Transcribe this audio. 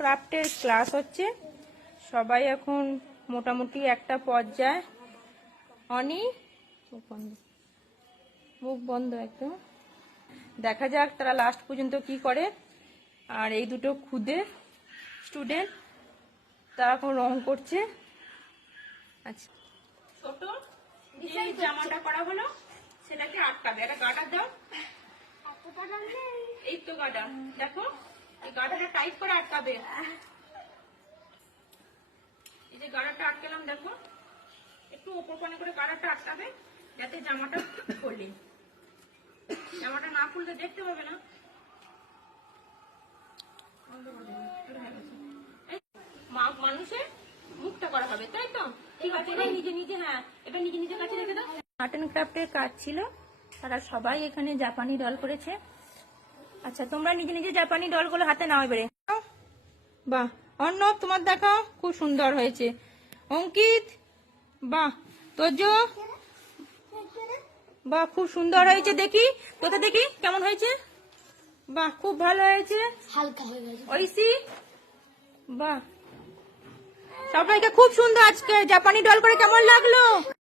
ক্রাফটের class হচ্ছে, সবাই এখন মোটামুটি একটা পর্যায়ে। অনি মুখ বন্ধ একদম। দেখা যাক তারা লাস্ট পর্যন্ত কি করে। আর এই দুটো খুদে স্টুডেন্ট, তারা এখন রং করছে। আচ্ছা, ছোট যে জামাটা করা হলো সেটাকে আটকাবে। একটা গার্ডার দাও। এই তো গার্ডার, দেখো এই গার্ডারটা টাইট করে আটকাবে। এই যে গার্ডারটা আটকালাম, দেখো একটু ওপর কোণে করে গার্ডারটা আটকাবে যাতে জামাটা খুললে, জামাটা না খুললে দেখতে পাবে না। মানুষের মুখটা করা হবে, তাই তো? ঠিক আছে, এটা নিজে নিজে, হ্যাঁ এটা নিজে নিজে কাছে রেখে দাও। আর্ট অ্যান্ড ক্রাফটের কাজ ছিল, তারা সবাই এখানে জাপানি ডল করেছে। আচ্ছা, তোমরা নিজে নিজে জাপানি ডলগুলো হাতে নাও এবারে। বাহ, অর্ণব তোমার দেখাও, খুব সুন্দর হয়েছে। অঙ্কিত, বাহ। তোজো, বাহ খুব সুন্দর হয়েছে। দেখি তোকে, দেখি কেমন হয়েছে। বাহ খুব ভালো হয়েছে। হালকা হয়ে গেছে। ঐশী, বাহ। সবাইকে খুব সুন্দর আজকে জাপানি ডল করে কেমন লাগলো?